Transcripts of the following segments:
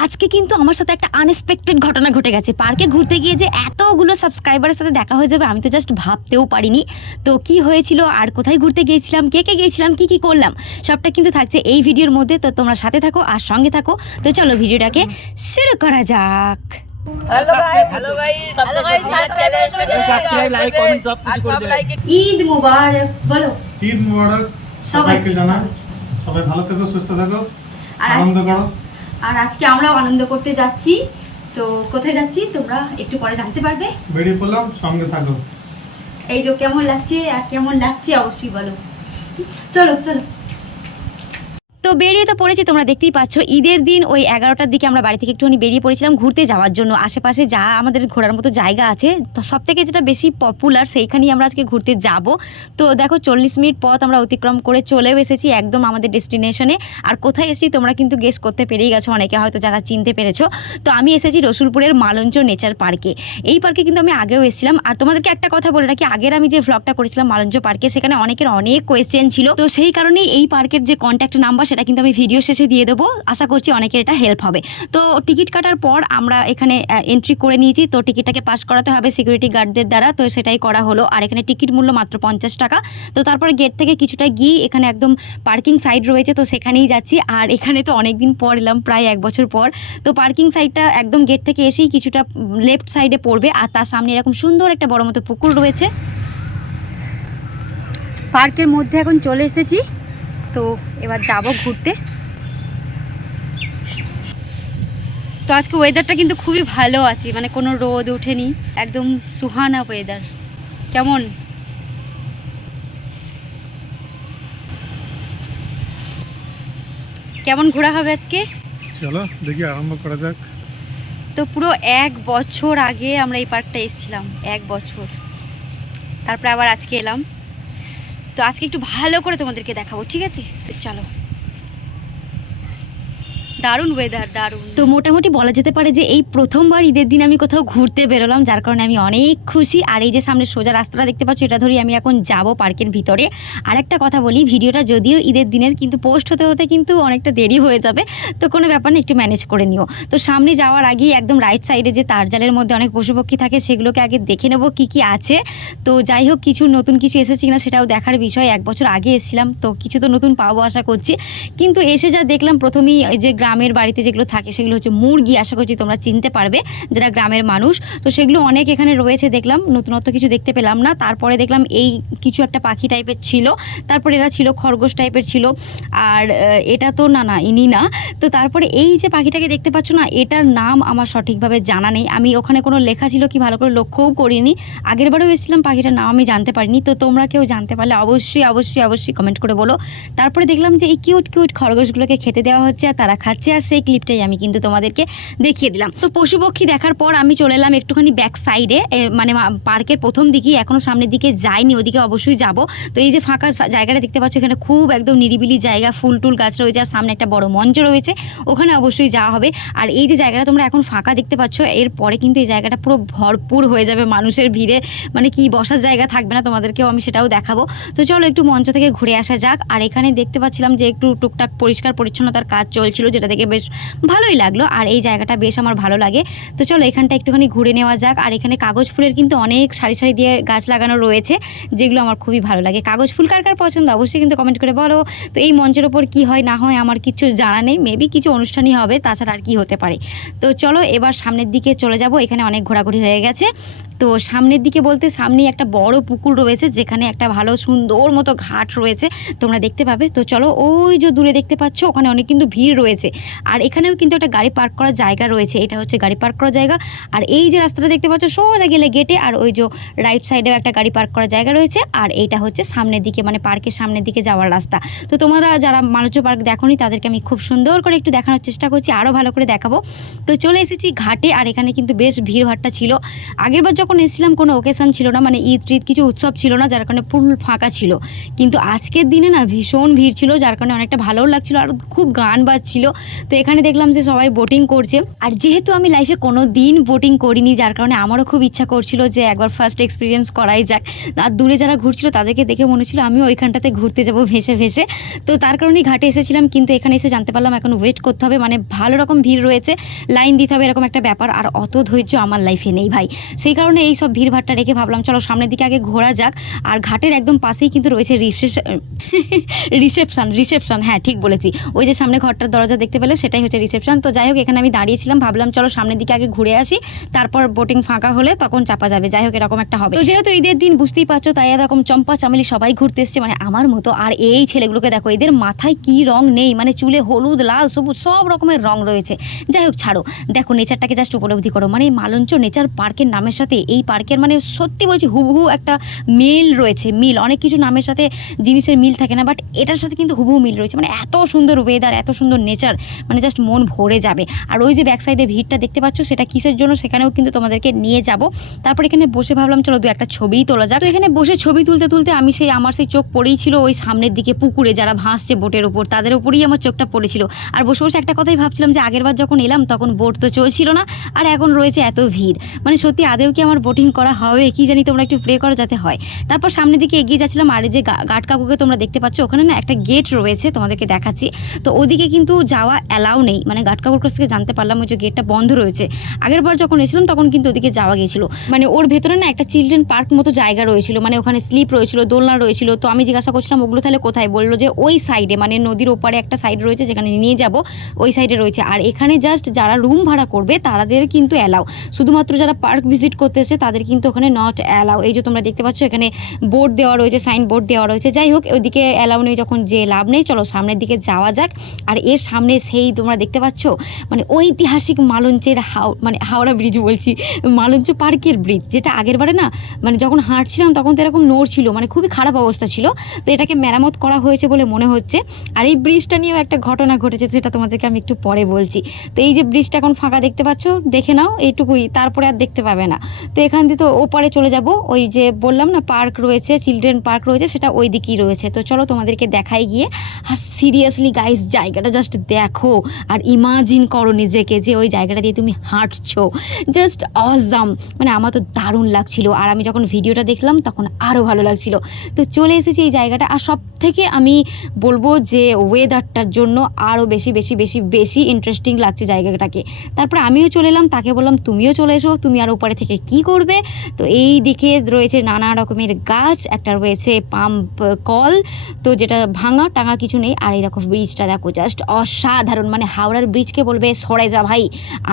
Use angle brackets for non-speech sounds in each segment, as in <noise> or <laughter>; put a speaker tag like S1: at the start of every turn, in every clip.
S1: আজকে কিন্তু আমার সাথে একটা আনএক্সপেক্টেড ঘটনা ঘটে গেছে। পার্কে ঘুরতে গিয়ে যে এতগুলো সাবস্ক্রাইবারের সাথে দেখা হয়ে যাবে আমি তো জাস্ট ভাবতেও পারিনি। তো কি হয়েছিল আর কোথায় ঘুরতে গিয়েছিলাম কে কে গিয়েছিলাম কি কি করলাম সবটা কিন্তু থাকছে এই ভিডিওর মধ্যে। তো তোমরা সাথে থাকো আর সঙ্গে থাকো। তো চলো ভিডিওটাকে শুরু করা যাক। ঈদ মুবারক বলো।
S2: ঈদ মুবারক সবাইকে সবাই ভালো থেকো সুস্থ থাকো। আনন্দ করো।
S1: আর আজকে আমরাও আনন্দ করতে যাচ্ছি। তো কোথায় যাচ্ছি তোমরা একটু পরে জানতে পারবে।
S2: বেরিয়ে পড়লাম সঙ্গে থাকো।
S1: এই যে কেমন লাগছে আর কেমন লাগছে অবশ্যই বলো। চলো চলো। তো বেরিয়ে তো পড়েছি, তোমরা দেখতেই পাচ্ছ। ঈদের দিন ওই এগারোটার দিকে আমরা বাড়ি থেকে একটুখানি বেরিয়ে পড়েছিলাম ঘুরতে যাওয়ার জন্য। আশেপাশে যা আমাদের ঘোরার মতো জায়গা আছে, তো সব থেকে যেটা বেশি পপুলার সেইখানেই আমরা আজকে ঘুরতে যাব। তো দেখো চল্লিশ মিনিট পথ আমরা অতিক্রম করে চলেও এসেছি একদম আমাদের ডেস্টিনেশনে আর কোথায় এসেছি তোমরা কিন্তু গেস করতে পেরেই গেছো, অনেকে হয়তো যারা চিনতে পেরেছ। তো আমি এসেছি রসুলপুরের মালঞ্চ নেচার পার্কে এই পার্কে কিন্তু আমি আগেও এসেছিলাম। আর তোমাদেরকে একটা কথা বলে রাখি, আগের আমি যে ভ্লগটা করেছিলাম মালঞ্চ পার্কে সেখানে অনেকের অনেক কোয়েশ্চেন ছিল। তো সেই কারণেই এই পার্কের যে কন্ট্যাক্ট নাম্বার সেটা কিন্তু আমি ভিডিও শেষে দিয়ে দেবো। আশা করছি অনেকের এটা হেল্প হবে। তো টিকিট কাটার পর আমরা এখানে এন্ট্রি করে নিয়েছি। তো টিকিটটাকে পাস করাতে হবে সিকিউরিটি গার্ডদের দ্বারা। তো সেটাই করা হলো। আর এখানে টিকিট মূল্য মাত্র পঞ্চাশ টাকা। তো তারপর গেট থেকে কিছুটা গিয়ে এখানে একদম পার্কিং সাইড রয়েছে। তো সেখানেই যাচ্ছি। আর এখানে তো অনেক দিন পর এলাম, প্রায় এক বছর পর। তো পার্কিং সাইডটা একদম গেট থেকে এসেই কিছুটা লেফট সাইডে পড়বে। আর তার সামনে এরকম সুন্দর একটা বড় মতো পুকুর রয়েছে। পার্কের মধ্যে এখন চলে এসেছি। তো এবার যাব ঘুরতে। তো আজকে ওয়েদারটা কিন্তু খুবই ভালো আছে মানে কোনো রোদ ওঠেনি একদম সুহানা ওয়েদার কেমন? কেমন ঘোরা হবে আজকে?
S2: চলো দেখি আরম্ভ করা যাক।
S1: তো পুরো এক বছর আগে আমরা এই পার্কটা এসেছিলাম এক বছর। তারপরে আবার আজকে এলাম। তো আজকে একটু ভালো করে তোমাদেরকে দেখাবো ঠিক আছে? তো চলো। দারুণ ওয়েদার দারুণ। তো মোটামুটি বলা যেতে পারে যে এই প্রথমবার ঈদের দিন আমি কোথাও ঘুরতে বেরোলাম, যার কারণে আমি অনেক খুশি। আর এই যে সামনে সোজা রাস্তাটা দেখতে পাচ্ছ, এটা ধরি আমি এখন যাব পার্কের ভিতরে। আর একটা কথা বলি, ভিডিওটা যদিও ঈদের দিনের, কিন্তু পোস্ট হতে হতে কিন্তু অনেকটা দেরি হয়ে যাবে। তো কোনো ব্যাপার না, একটু ম্যানেজ করে নিও। তো সামনে যাওয়ার আগেই একদম রাইট সাইডে যে তারজালের মধ্যে অনেক পশু পক্ষী থাকে, সেগুলোকে আগে দেখে নেব কি কি আছে। তো যাই হোক, কিছু নতুন কিছু এসেছে কিনা সেটাও দেখার বিষয়। এক বছর আগে এসেছিলাম, তো কিছু তো নতুন পাবো আশা করছি। কিন্তু এসে যা দেখলাম, প্রথমেই যে গ্রামের বাড়িতে যেগুলো থাকে সেগুলো হচ্ছে মুরগি, আশা করছি তোমরা চিনতে পারবে যারা গ্রামের মানুষ। তো সেগুলো অনেক এখানে রয়েছে দেখলাম, নতুনত্ব কিছু দেখতে পেলাম না। তারপরে দেখলাম এই কিছু একটা পাখি টাইপের ছিল। তারপরে এরা ছিল খরগোশ টাইপের ছিল। আর এটা তো না না, ইনি না। তো তারপরে এই যে পাখিটাকে দেখতে পাচ্ছ না, এটার নাম আমার সঠিকভাবে জানা নেই। আমি ওখানে কোনো লেখা ছিল কি ভালো করে লক্ষ্যও করিনি। আগের বারেও এসেছিলাম, পাখিটার নাম আমি জানতে পারিনি। তো তোমরা কেউ জানতে পারলে অবশ্যই অবশ্যই অবশ্যই কমেন্ট করে বলো। তারপরে দেখলাম যে এই কিউট কিউট খরগোশগুলোকে খেতে দেওয়া হচ্ছে আর তারা খাচ্ছে। আর সেই ক্লিপটাই আমি কিন্তু তোমাদেরকে দেখিয়ে দিলাম। তো পশু পক্ষী দেখার পর আমি চলে এলাম একটুখানি ব্যাক সাইডে মানে পার্কের প্রথম দিকে এখনও সামনের দিকে যাইনি, ওদিকে অবশ্যই যাব। তো এই যে ফাঁকা জায়গাটা দেখতে পাচ্ছ, এখানে খুব একদম নিরিবিলি জায়গা, ফুল টুল গাছ রয়েছে, আর সামনে একটা বড় মঞ্চ রয়েছে, ওখানে অবশ্যই যাওয়া হবে। আর এই যে জায়গাটা তোমরা এখন ফাঁকা দেখতে পাচ্ছ এরপরে কিন্তু এই জায়গাটা পুরো ভরপুর হয়ে যাবে, মানুষের ভিড়ে। মানে কি বসার জায়গা থাকবে না, তোমাদেরকেও আমি সেটাও দেখাবো। তো চলো একটু মঞ্চ থেকে ঘুরে আসা যাক। আর এখানে দেখতে পাচ্ছিলাম যে একটু টুকটাক পরিষ্কার পরিচ্ছন্নতার কাজ চলছিল, যেটা দেখে বেশ ভালোই লাগল। আর এই জায়গাটা বেশ আমার ভালো লাগে। তো চলো এখানটা একটুখানি ঘুরে নেওয়া যাক। আর এখানে কাগজ ফুলের কিন্তু অনেক সারি সারি দিয়ে গাছ লাগানো রয়েছে, যেগুলো আমার খুবই ভালো লাগে। কাগজ ফুল কার কার পছন্দ? অবশ্যই কিন্তু কমেন্ট করে বলো। তো এই মঞ্চের ওপর কি হয়, না হয় আমার কিছু জানা নেই। মেবি কিছু অনুষ্ঠানই হবে, তাছাড়া আর কি হতে পারে। তো চলো এবার সামনের দিকে চলে যাব। এখানে অনেক ঘোরাঘুরি হয়ে গেছে। তো সামনের দিকে বলতে সামনেই একটা বড় পুকুর রয়েছে, যেখানে একটা ভালো সুন্দর মতো ঘাট রয়েছে। তোমরা দেখতে পাবে। তো চলো ওই যে দূরে দেখতে পাচ্ছ, ওখানে অনেক কিন্তু ভিড় রয়েছে। আর এখানেও কিন্তু একটা গাড়ি পার্ক করার জায়গা রয়েছে। এটা হচ্ছে গাড়ি পার্ক করার জায়গা। আর এই যে রাস্তাটা দেখতে পাচ্ছ, সোজা গেলে গেটে আর ওই যে রাইট সাইডেও একটা গাড়ি পার্ক করার জায়গা রয়েছে। আর এইটা হচ্ছে সামনের দিকে মানে পার্কের সামনের দিকে যাওয়ার রাস্তা। তো তোমরা যারা মালচ পার্ক দেখোনি, তাদেরকে আমি খুব সুন্দর করে একটু দেখানোর চেষ্টা করছি আরও ভালো করে দেখাবো। তো চলে এসেছি ঘাটে, আর এখানে কিন্তু বেশ ভিড় ভাট্টা ছিল। আগেরবার যখন যখন এসেছিলাম, কোনো ওকেশন ছিল না মানে ঈদ টিদ কিছু উৎসব ছিল না, যার কারণে ফুল ফাঁকা ছিল। কিন্তু আজকের দিনে না ভীষণ ভিড় ছিল, যার কারণে অনেকটা ভালোও লাগছিল, আর খুব গান বাজছিল। তো এখানে দেখলাম যে সবাই বোটিং করছে। আর যেহেতু আমি লাইফে কোনো দিন বোটিং করিনি, যার কারণে আমারও খুব ইচ্ছা করছিল যে একবার ফার্স্ট এক্সপিরিয়েন্স করাই যাক। আর দূরে যারা ঘুরছিল, তাদেরকে দেখে মনে ছিল আমি ওইখানটাতে ঘুরতে যাব ভেসে ভেসে। তো তার কারণেই ঘাটে এসেছিলাম, কিন্তু এখানে এসে জানতে পারলাম এখন ওয়েট করতে হবে মানে ভালো রকম ভিড় রয়েছে লাইন দিতে হবে এরকম একটা ব্যাপার। আর অত ধৈর্য আমার লাইফে নেই ভাই। সেই কারণে এই সব ভিড়ভাড়টা রেখে ভাবলাম, চলো সামনের দিকে আগে ঘোরা যাক। আর ঘাটের একদম পাশেই কিন্তু রয়েছে <laughs> রিসেপশন রিসেপশন হ্যাঁ ঠিক বলেছি। ওই যে সামনে ঘরটার দরজা দেখতে পেলে সেটাই হচ্ছে রিসেপশন। তো যাই হোক, এখানে আমি দাঁড়িয়েছিলাম, ভাবলাম চলো সামনের দিকে আগে ঘুরে আসি, তারপর বোটিং ফাঁকা হলে তখন চাপা যাবে। যাই হোক, এরকম একটা হবে। তো যেহেতু ঈদের দিন, বুঝতেই পারছ, তাই এরকম চম্পা চামেলি সবাই ঘুরতে এসছে মানে আমার মতো। আর এই ছেলেগুলোকে দেখো, এদের মাথায় কি রং নেই মানে চুলে হলুদ, লাল, সবুজ, সব রকমের রং রয়েছে। যাই হোক, ছাড়ো। দেখো নেচারটাকে জাস্ট উপলব্ধি করো। মানে মালঞ্চ নেচার পার্কের নামের সাথে এই পার্কের মানে সত্যি বলছি হুবহু একটা মিল রয়েছে, মিল। অনেক কিছু নামের সাথে জিনিসের মিল থাকে না বাট এটার সাথে কিন্তু হুবহু মিল রয়েছে। মানে এত সুন্দর ওয়েদার এত সুন্দর নেচার মানে জাস্ট মন ভরে যাবে। আর ওই যে ব্যাক সাইডে ভিড়টা দেখতে পাচ্ছ, সেটা কিসের জন্য সেখানেও কিন্তু তোমাদেরকে নিয়ে যাব। তারপর এখানে বসে ভাবলাম, চলো দু একটা ছবিই তোলা যাক। তো এখানে বসে ছবি তুলতে তুলতে আমি সেই, আমার সেই চোখ পড়েই ছিল ওই সামনের দিকে পুকুরে যারা ভাসছে বোটের ওপর তাদের উপরেই আমার চোখটা পড়েছিল। আর বসে বসে একটা কথাই ভাবছিলাম যে আগেরবার যখন এলাম, তখন বোট তো চলছিল না, আর এখন রয়েছে এত ভিড়। মানে সত্যি আদেও কি আমার বোটিং করা হবে, কি জানি তোমরা একটু প্রে করো যাতে হয়। তারপর সামনের দিকে এগিয়ে যাচ্ছিলাম, আর যে গা- গার্ড কাকুকে তোমরা দেখতে পাচ্ছ, ওখানে না একটা গেট রয়েছে তোমাদেরকে দেখাচ্ছি। তো ওদিকে কিন্তু যাওয়া অ্যালাউ নেই মানে গার্ড কাকুর কাছ থেকে জানতে পারলাম ওই যে গেটটা বন্ধ রয়েছে। আগের বার যখন এসেছিলাম, তখন কিন্তু ওদিকে যাওয়া গিয়েছিল। মানে ওর ভেতরে না একটা চিলড্রেন পার্ক মতো জায়গা রয়েছিল মানে ওখানে স্লিপ রয়েছিল, দোলনা রয়েছিল। তো আমি জিজ্ঞাসা করছিলাম, ওগুলো তাহলে কোথায়? বলল যে ওই সাইডে মানে নদীর ওপারে একটা সাইড রয়েছে, যেখানে নিয়ে যাব, ওই সাইডে রয়েছে। আর এখানে জাস্ট যারা রুম ভাড়া করবে তাদের কিন্তু অ্যালাউ শুধুমাত্র যারা পার্ক ভিজিট করতে এসে তাদের কিন্তু ওখানে নট অ্যালাউ এই যে তোমরা দেখতে পাচ্ছ, এখানে বোর্ড দেওয়া রয়েছে সাইন বোর্ড দেওয়া রয়েছে। যাই হোক ওইদিকে অ্যালাউ নেই যখন যে লাভ নেই, চলো সামনের দিকে যাওয়া যাক। আর এর সামনে সেই তোমরা দেখতে পাচ্ছ মানে ঐতিহাসিক মালঞ্চের হাও মানে হাওড়া ব্রিজ বলছি, মালঞ্চ পার্কের ব্রিজ যেটা আগের বারে না মানে যখন হাঁটছিলাম তখন তো এরকম নোর ছিল মানে খুবই খারাপ অবস্থা ছিল। তো এটাকে মেরামত করা হয়েছে বলে মনে হচ্ছে। আর এই ব্রিজটা নিয়েও একটা ঘটনা ঘটেছে, সেটা তোমাদেরকে আমি একটু পরে বলছি। তো এই যে ব্রিজটা এখন ফাঁকা দেখতে পাচ্ছ, দেখে নাও, এইটুকুই, তারপরে আর দেখতে পাবে না। তো এখান দিয়ে তো ওপারে চলে যাব। ওই যে বললাম না, পার্ক রয়েছে, চিলড্রেন পার্ক রয়েছে, সেটা ওই দিকেই রয়েছে। তো চলো তোমাদেরকে দেখাই গিয়ে। আর সিরিয়াসলি গাইস জায়গাটা জাস্ট দেখো। আর ইমাজিন করো নিজেকে যে ওই জায়গাটা দিয়ে তুমি হাঁটছো। জাস্ট অজাম মানে আমার তো দারুণ লাগছিল। আর আমি যখন ভিডিওটা দেখলাম, তখন আরও ভালো লাগছিল। তো চলে এসেছি এই জায়গাটা। আর সব থেকে আমি বলব যে ওয়েদারটার জন্য আরও বেশি বেশি বেশি বেশি ইন্টারেস্টিং লাগছে জায়গাটাকে। তারপরে আমিও চলে এলাম, তাকে বললাম, তুমিও চলে এসো। তুমি আর উপরে থেকে কি করবে। তো এই দিকে রয়েছে নানা রকমের গাছ, একটা রয়েছে পাম্প কল। তো যেটা ভাঙা টাঙা কিছু নেই। আর এই দেখো ব্রিজটা দেখো জাস্ট অসাধারণ। মানে হাওড়ার ব্রিজকে বলবে, সরে যা ভাই,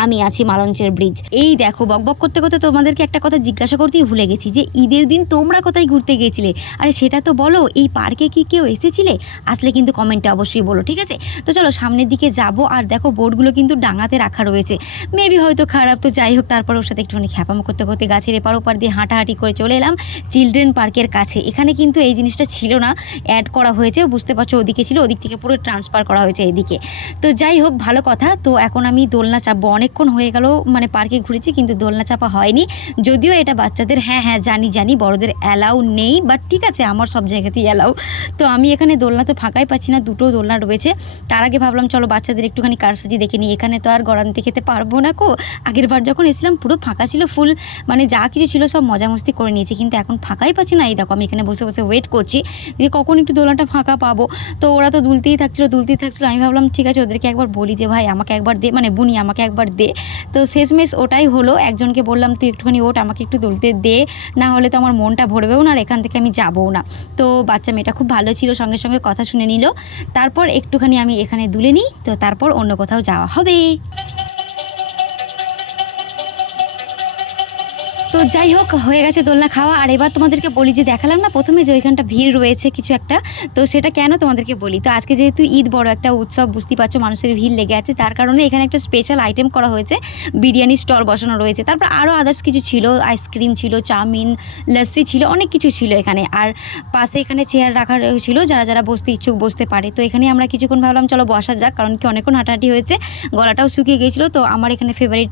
S1: আমি আছি মালঞ্চের ব্রিজ। এই দেখো বকবক করতে করতে তোমাদেরকে একটা কথা জিজ্ঞাসা করতেই ভুলে গেছি যে, ঈদের দিন তোমরা কোথায় ঘুরতে গিয়েছিলে? আরে সেটা তো বলো, এই পার্কে কি কেউ এসেছিলে? আসলে কিন্তু কমেন্টে অবশ্যই বলো, ঠিক আছে? তো চলো, সামনের দিকে যাব। আর দেখো, বোর্ডগুলো কিন্তু ডাঙাতে রাখা রয়েছে। মেবি হয়তো খারাপ, তো যাই হোক, তারপর ওর সাথে একটুখানি খ্যাপামো করতে করতে গাছের এপার ওপার দিয়ে হাঁটাহাঁটি করে চলে এলাম চিলড্রেন পার্কের কাছে। এখানে কিন্তু এই জিনিসটা ছিল না অ্যাড করা হয়েছে, বুঝতে পারছ ওদিকে ছিল, ওদিক থেকে পুরো ট্রান্সফার করা হয়েছে এদিকে। তো যাই হোক, ভালো কথা, তো এখন আমি দোলনা চাপবো। অনেকক্ষণ হয়ে গেল মানে পার্কে ঘুরেছি, কিন্তু দোলনা চাপা হয়নি। যদিও এটা বাচ্চাদের হ্যাঁ হ্যাঁ জানি জানি, বড়দের অ্যালাউ নেই বাট ঠিক আছে, আমার সব জায়গাতেই অ্যালাউ তো আমি এখানে দোলনা তো ফাঁকাই পাচ্ছি না, দুটো দোলনা রয়েছে। তার আগে ভাবলাম, চলো বাচ্চাদের একটুখানি কারসাজি দেখে নিই। এখানে তো আর গড়ান্তি খেতে পারব না কো। আগের বার যখন এসেছিলাম, পুরো ফাঁকা ছিল ফুল মানে যা কিছু ছিল সব মজা মস্তি করে নিয়েছি, কিন্তু এখন ফাঁকাই পাচ্ছি না। এই দেখো, আমি এখানে বসে বসে ওয়েট করছি যে কখন একটু দোলনাটা ফাঁকা পাবো। তো ওরা তো দুলতেই থাকছিলো দুলতেই থাকছিলো। আমি ভাবলাম, ঠিক আছে, ওদেরকে একবার বলি যে, ভাই, আমাকে একবার দে মানে বুনি, আমাকে একবার দে। তো শেষমেশ ওটাই হলো। একজনকে বললাম, তুই একটুখানি ওট আমাকে একটু দুলতে দে। না হলে তো আমার মনটা ভরবেও না আর এখান থেকে আমি যাবও না। তো বাচ্চা মেয়েটা খুব ভালো ছিল, সঙ্গে সঙ্গে কথা শুনে নিল। তারপর একটুখানি আমি এখানে দুলে নিই, তো তারপর অন্য কোথাও যাওয়া হবে। তো যাই হোক, হয়ে গেছে দোলনা খাওয়া। আর এবার তোমাদেরকে বলি যে, দেখালাম না প্রথমে যে ওইখানটা ভিড় রয়েছে কিছু একটা? তো সেটা কেন তোমাদেরকে বলি? তো আজকে যেহেতু ঈদ বড় একটা উৎসব, বুঝতেই পারছ মানুষের ভিড় লেগে আছে। তার কারণে এখানে একটা স্পেশাল আইটেম করা হয়েছে। বিরিয়ানি স্টল বসানো রয়েছে। তারপর আরও আদার্স কিছু ছিল। আইসক্রিম ছিল, চাউমিন, লস্যি ছিল, অনেক কিছু ছিল এখানে। আর পাশে এখানে চেয়ার রাখা ছিল, যারা যারা বসতে ইচ্ছুক বসতে পারে। তো এখানে আমরা কিছুক্ষণ ভাবলাম, চলো বসা যাক, কারণ কি অনেকক্ষণ হাঁটাহাঁটি হয়েছে। গলাটাও শুকিয়ে গিয়েছিল তো আমার এখানে ফেভারিট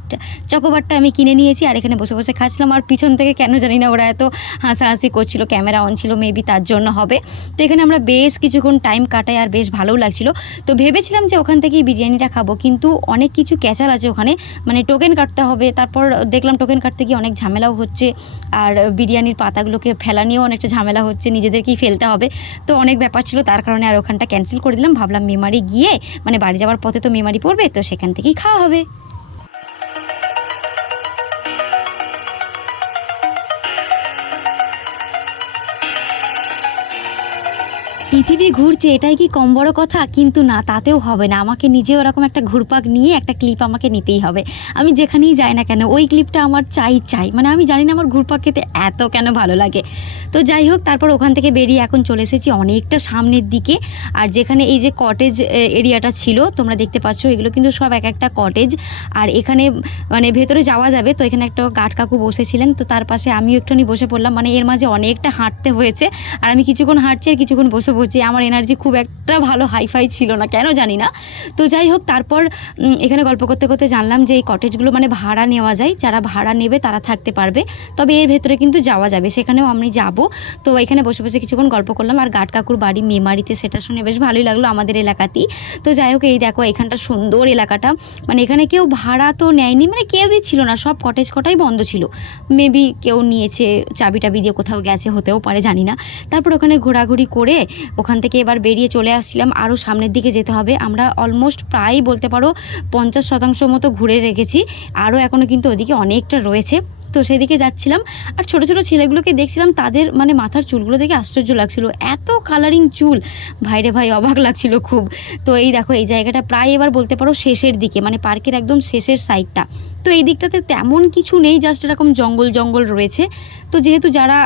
S1: চকোবারটা আমি কিনে নিয়েছি। আর এখানে বসে বসে খাচ্ছিলাম। আর পিছন থেকে কেন জানি না ওরা এত হাসাহাসি করছিল ক্যামেরা অন ছিল মেবি তার জন্য হবে। তো এখানে আমরা বেশ কিছুক্ষণ টাইম কাটাই আর বেশ ভালোও লাগছিল। তো ভেবেছিলাম যে ওখান থেকেই বিরিয়ানিটা খাব, কিন্তু অনেক কিছু ক্যাচাল আছে ওখানে। মানে টোকেন কাটতে হবে, তারপর দেখলাম টোকেন কাটতে গিয়ে অনেক ঝামেলাও হচ্ছে। আর বিরিয়ানির পাতাগুলোকে ফেলা নিয়েও অনেকটা ঝামেলা হচ্ছে, নিজেদেরকেই ফেলতে হবে। তো অনেক ব্যাপার ছিল, তার কারণে আর ওখানটা ক্যান্সেল করে দিলাম। ভাবলাম মেমারি গিয়ে মানে বাড়ি যাওয়ার পথে তো মেমারি পড়বে, তো সেখান থেকেই খাওয়া হবে। পৃথিবী ঘুরছে, এটাই কি কম বড় কথা? কিন্তু না, তাতেও হবে না। আমাকে নিজে ওরকম একটা ঘুরপাক নিয়ে একটা ক্লিপ আমাকে নিতেই হবে। আমি যেখানেই যাই না কেন, ওই ক্লিপটা আমার চাই চাই। মানে আমি জানি না আমার ঘুরপাক খেতে এত কেন ভালো লাগে। তো যাই হোক, তারপর ওখান থেকে বেরিয়ে এখন চলে এসেছি অনেকটা সামনের দিকে। আর যেখানে এই যে কটেজ এরিয়াটা ছিল, তোমরা দেখতে পাচ্ছ এগুলো কিন্তু সব এক একটা কটেজ আর এখানে মানে ভেতরে যাওয়া যাবে। তো এখানে একটা গাট কাকু বসেছিলেন। তো তার পাশে আমিও একটুখানি বসে পড়লাম। মানে এর মাঝে অনেকটা হাঁটতে হয়েছে। আর আমি কিছুক্ষণ হাঁটছি আর কিছুক্ষণ বসে পড়ছি আমার এনার্জি খুব একটা ভালো হাইফাই ছিল না, কেন জানি না। তো যাই হোক, তারপর এখানে গল্প করতে করতে জানলাম যে এই কটেজগুলো মানে ভাড়া নেওয়া যায়, যারা ভাড়া নেবে তারা থাকতে পারবে। তবে এর ভেতরে কিন্তু যাওয়া যাবে, সেখানেও আমি যাব। তো এখানে বসে বসে কিছুক্ষণ গল্প করলাম, আর গাট কাকুর বাড়ি মেমারিতে সেটা শুনে বেশ ভালোই লাগল আমাদের এলাকাতেই। তো যাই হোক, এই দেখো, এখানটা সুন্দর এলাকাটা। মানে এখানে কেউ ভাড়া তো নেয়নি মানে কেউই ছিল না, সব কটেজ কটাই বন্ধ ছিল। মেবি কেউ নিয়েছে চাবি টাবি দিয়ে কোথাও গেছে, হতেও পারে, জানি না। তারপর ওখানে ঘোরাঘুরি করে ওখান থেকে এবার বেরিয়ে চলে আসছিলাম। আরও সামনের দিকে যেতে হবে। আমরা অলমোস্ট প্রায় বলতে পারো পঞ্চাশ শতাংশ মতো ঘুরে রেখেছি। আরও এখনও কিন্তু ওদিকে অনেকটা রয়েছে। তো সেদিকে যাচ্ছিলাম। আর ছোট ছোট ছেলেগুলোকে দেখছিলাম, তাদের মানে মাথার চুলগুলো দেখে আশ্চর্য লাগছিল। এত কালারিং চুল! ভাইরে ভাই, অবাক লাগছিল খুব। তো এই দেখো, এই জায়গাটা প্রায় এবার বলতে পারো শেষের দিকে মানে পার্কের একদম শেষের সাইডটা তো এই দিকটাতে তেমন কিছু নেই জাস্ট এরকম জঙ্গল জঙ্গল রয়েছে। তো যেহেতু যারা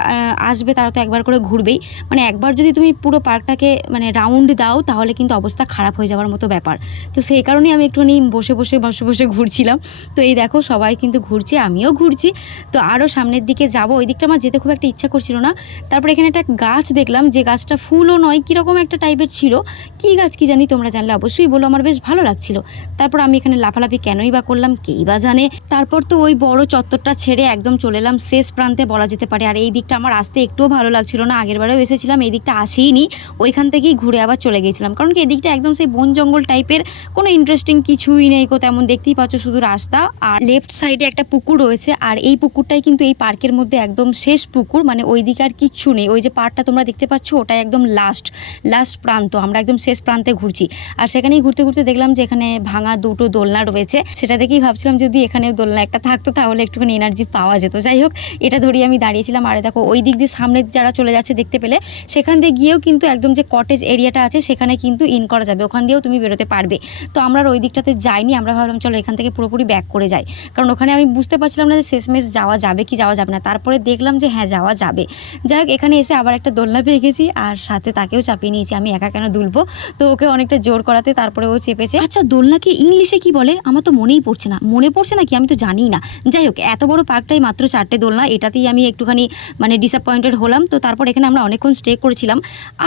S1: আসবে তারা তো একবার করে ঘুরবেই। মানে একবার যদি তুমি পুরো পার্কটাকে মানে রাউন্ড দাও, তাহলে কিন্তু অবস্থা খারাপ হয়ে যাওয়ার মতো ব্যাপার। তো সেই কারণেই আমি একটুখানি বসে বসে বসে বসে ঘুরছিলাম। তো এই দেখো, সবাই কিন্তু ঘুরছে, আমিও ঘুরছি। তো আরও সামনের দিকে যাব। ওই দিকটা আমার যেতে খুব একটা ইচ্ছা করছিল না। তারপর এখানে একটা গাছ দেখলাম, যে গাছটা ফুলও নয়, কীরকম একটা টাইপের ছিল। কী গাছ কি জানি তোমরা জানলে অবশ্যই বলো, আমার বেশ ভালো লাগছিল। তারপর আমি এখানে লাফালাফি কেনই বা করলাম কেই বা জানে। তারপর তো ওই বড় চত্বরটা ছেড়ে একদম চলে এলাম, শেষ প্রান্তে বলা যেতে পারে। আর এই দিকটা আমার আসতে একটুও ভালো লাগছিল না, আগের বারেও এসেছিলাম, এই দিকটা আসিনি ওইখান থেকেই ঘুরে আবার চলে গিয়েছিলাম কারণ কি এদিকটা একদম সেই বন জঙ্গল টাইপের কোনো ইন্টারেস্টিং কিছুই নেই কো তেমন দেখতেই পাচ্ছ শুধু রাস্তা। আর লেফট সাইডে একটা পুকুর রয়েছে, আর এই পুকুরটাই কিন্তু এই পার্কের মধ্যে একদম শেষ পুকুর মানে ওই দিকে আর কিচ্ছু নেই। ওই যে পার্কটা তোমরা দেখতে পাচ্ছ, ওটাই একদম লাস্ট লাস্ট প্রান্ত। আমরা একদম শেষ প্রান্তে ঘুরছি। আর সেখানেই ঘুরতে ঘুরতে দেখলাম যে এখানে ভাঙা দুটো দোলনা রয়েছে। সেটা দেখেই ভাবছিলাম যদি এখানেও দোলনা একটা থাকতো, তাহলে একটুখানি এনার্জি পাওয়া যেত। যাই হোক, এটা ধরিয়ে আমি দাঁড়িয়েছিলাম। আর দেখো, ওই দিক দিয়ে সামনে যারা চলে যাচ্ছে দেখতে পেলে, সেখান দিয়ে গিয়েও কিন্তু একদম যে কটেজ এরিয়াটা আছে, সেখানে কিন্তু ইন করা যাবে। ওখান দিয়েও তুমি বেরোতে পারবে। তো আমরা ওই দিকটাতে যাইনি। আমরা ভাবলাম, চলো এখান থেকে পুরোপুরি ব্যাক করে যাই। কারণ ওখানে আমি বুঝতে পারছিলাম না যে শেষমেশ যাওয়া যাবে কি যাওয়া যাবে না। তারপরে দেখলাম যে হ্যাঁ যাওয়া যাবে। যাই হোক এখানে এসে আবার একটা দোলনা পেয়ে গেছি আর সাথে তাকেও চাপিয়ে নিয়েছি। আমি একা কেন দুলবো? তো ওকে অনেকটা জোর করাতে তারপরে ও চেপেছে। আচ্ছা দোলনাকে ইংলিশে কি বলে? আমার তো মনেই পড়ছে না। মনে পড়ছে না কি আমি তো জানি না। যাই হোক এত বড় পার্কটাই মাত্র চারটে দোলনা। এটাতেই আমি একটুখানি মানে ডিসঅ্যাপয়েন্টেড হলাম। তো তারপর এখানে আমরা অনেকক্ষণ স্টে করেছিলাম।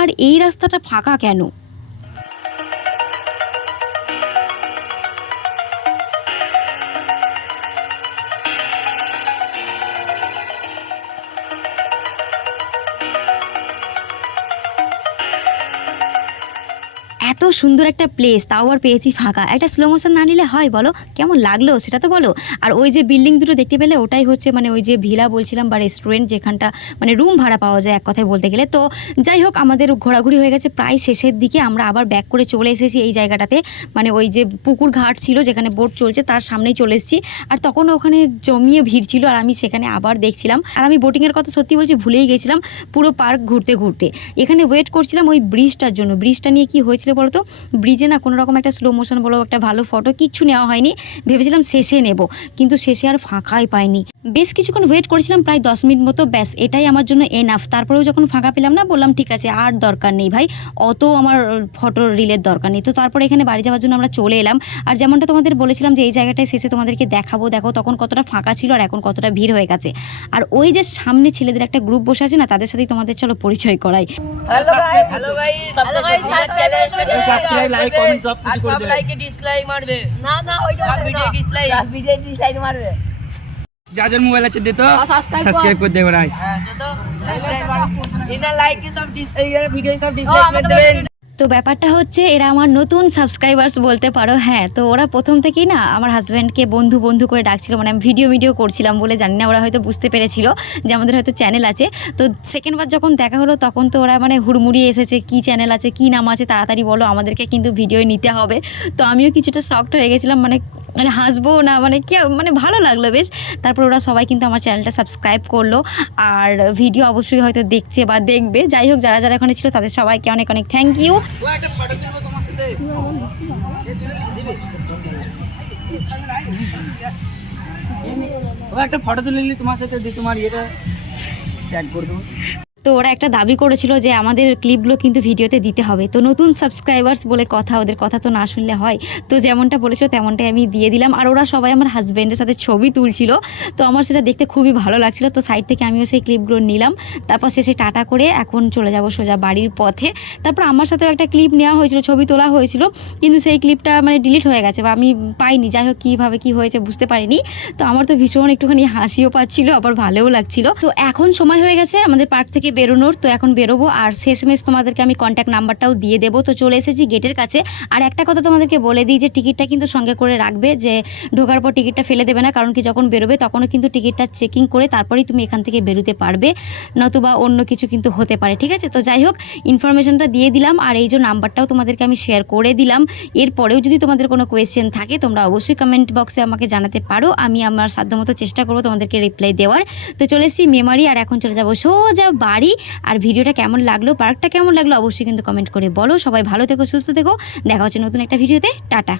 S1: আর এই রাস্তাটা ফাঁকা কেন? এত সুন্দর একটা প্লেস তাও আর পেয়েছি ফাঁকা। একটা স্লো মোশন না নিলে হয় বলো? কেমন লাগল? সেটা তো বলো। আর ওই যে বিল্ডিং দুটো দেখতে পেলে ওটাই হচ্ছে মানে ওই যে ভিলা বলছিলাম বা রেস্টুরেন্ট যেখানটা মানে রুম ভাড়া পাওয়া যায় এক কথায় বলতে গেলে। তো যাই হোক, আমাদের ঘোরাঘুরি হয়ে গেছে প্রায় শেষের দিকে। আমরা আবার ব্যাক করে চলে এসেছি এই জায়গাটাতে। মানে ওই যে পুকুর ঘাট ছিল যেখানে বোট চলছে, তার সামনেই চলে এসেছি। আর তখন ওখানে জমিয়ে ভিড় ছিল আর আমি সেখানে আবার দেখছিলাম। আর আমি বোটিংয়ের কথা সত্যি বলছি ভুলেই গেছিলাম পুরো পার্ক ঘুরতে ঘুরতে। এখানে ওয়েট করছিলাম ওই ব্রিজটার জন্য। ব্রিজটা নিয়ে কি হয়েছিল বলতো, ব্রিজে না কোনো রকম একটা স্লো মোশন বলো, একটা ভালো ফটো কিচ্ছু নেওয়া হয়নি। ভেবেছিলাম শেষে নেব, কিন্তু শেষে আর ফাঁকাই পাইনি। বেশ কিছুক্ষণ ওয়েট করেছিলাম প্রায় দশ মিনিট মতো ব্যাস এটাই আমার জন্য এনাফ তারপরেও যখন ফাঁকা পেলাম না বললাম ঠিক আছে আর দরকার নেই ভাই অত আমার ফটো রিলের দরকার নেই। তো তারপরে এখানে বাড়ি যাওয়ার জন্য আমরা চলে এলাম। আর যেমনটা তোমাদের বলেছিলাম যে এই জায়গাটায় শেষে তোমাদেরকে দেখাবো দেখো তখন কতটা ফাঁকা ছিল আর এখন কতটা ভিড় হয়ে গেছে। আর ওই যে সামনে ছেলেদের একটা গ্রুপ বসে আছে না তাদের সাথেই তোমাদের চলো পরিচয় করাই।
S3: না না
S4: ওই ডিসলাইক
S3: মারবে।
S5: যাদের মোবাইল আছে দে তো। সাবস্ক্রাইব করে। দেবে ভাই
S4: হ্যাঁ তো। সাবস্ক্রাইব ইনার লাইক কি সব ডিস এই ভিডিও সব ডিসলাইক করে দেবেন
S1: তো ব্যাপারটা হচ্ছে এরা আমার নতুন সাবস্ক্রাইবার্স বলতে পারো হ্যাঁ। তো ওরা প্রথম থেকেই না আমার হাজব্যান্ডকে বন্ধু বন্ধু করে ডাকছিল মানে আমি ভিডিও ভিডিও করছিলাম বলে জানি না ওরা হয়তো বুঝতে পেরেছিল যে আমাদের হয়তো চ্যানেল আছে। তো সেকেন্ডবার যখন দেখা হলো তখন তো ওরা মানে হুড়মুড়িয়ে এসেছে কি চ্যানেল আছে কি নাম আছে তাড়াতাড়ি বলো আমাদেরকে কিন্তু ভিডিও নিতে হবে। তো আমিও কিছুটা শক্ট হয়ে গেছিলাম মানে মানে হাসবো না মানে কি মানে ভালো লাগল বেশ। তারপর ওরা সবাই কিন্তু আমার চ্যানেলটা সাবস্ক্রাইব করল। আর ভিডিও অবশ্যই হয়তো দেখছে বা দেখবে। যাই হোক, যারা যারা এখানে ছিল, তাদের সবাইকে অনেক অনেক থ্যাংক ইউ
S5: একটা ফটো তুলে নিলি তোমার সাথে তোমার ইয়েটা ট্যাগ করে দেবো।
S1: তো ওরা একটা দাবি করেছিল যে আমাদের ক্লিপগুলো কিন্তু ভিডিওতে দিতে হবে। তো নতুন সাবস্ক্রাইবার্স বলে কথা, ওদের কথা তো না শুনলে হয়। তো যেমনটা বলেছ তেমনটাই আমি দিয়ে দিলাম। আর ওরা সবাই আমার হাজব্যান্ডের সাথে ছবি তুলছিল। তো আমার সেটা দেখতে খুবই ভালো লাগছিল। তো সাইড থেকে আমিও সেই ক্লিপগুলো নিলাম। তারপর সে শেষে টাটা করে এখন চলে যাব সোজা বাড়ির পথে। তারপর আমার সাথেও একটা ক্লিপ নেওয়া হয়েছিল, ছবি তোলা হয়েছিল। কিন্তু সেই ক্লিপটা মানে ডিলিট হয়ে গেছে বা আমি পাইনি। যাই হোক, কীভাবে কী হয়েছে বুঝতে পারিনি। তো আমার তো ভীষণ একটুখানি হাসিও পাচ্ছিল, আবার ভালোও লাগছিল। তো এখন সময় হয়ে গেছে আমাদের পার্ক থেকে বেরোনোর, তো এখন বেরোবো। আর শেষমেশ তোমাদেরকে আমি কন্ট্যাক্ট নাম্বারটাও দিয়ে দেবো। তো চলে এসেছি গেটের কাছে। আর একটা কথা তোমাদেরকে বলে দিই যে টিকিটটা কিন্তু সঙ্গে করে রাখবে যে, ঢোকার পর টিকিটটা ফেলে দেবে না। কারণ কি যখন বেরোবে তখনও কিন্তু টিকিটটা চেকিং করে তারপরেই তুমি এখান থেকে বেরোতে পারবে। নতুবা অন্য কিছু কিন্তু হতে পারে, ঠিক আছে? তো যাই হোক ইনফরমেশনটা দিয়ে দিলাম। আর এই যে নাম্বারটাও তোমাদেরকে আমি শেয়ার করে দিলাম। এরপরেও যদি তোমাদের কোনো কোয়েশ্চেন থাকে, তোমরা অবশ্যই কমেন্ট বক্সে আমাকে জানাতে পারো। আমি আমার সাধ্যমতো চেষ্টা করব তোমাদেরকে রিপ্লাই দেওয়ার। তো চলে এসেছি মেমারি আর এখন চলে যাব সোজা বাড়ি। আর ভিডিওটা কেমন লাগল, পার্কটা কেমন লাগল অবশ্যই কিন্তু কমেন্ট করে বলো। সবাই ভালো থেকো, সুস্থ থেকো। দেখা হচ্ছে নতুন একটা ভিডিওতে। টাটা।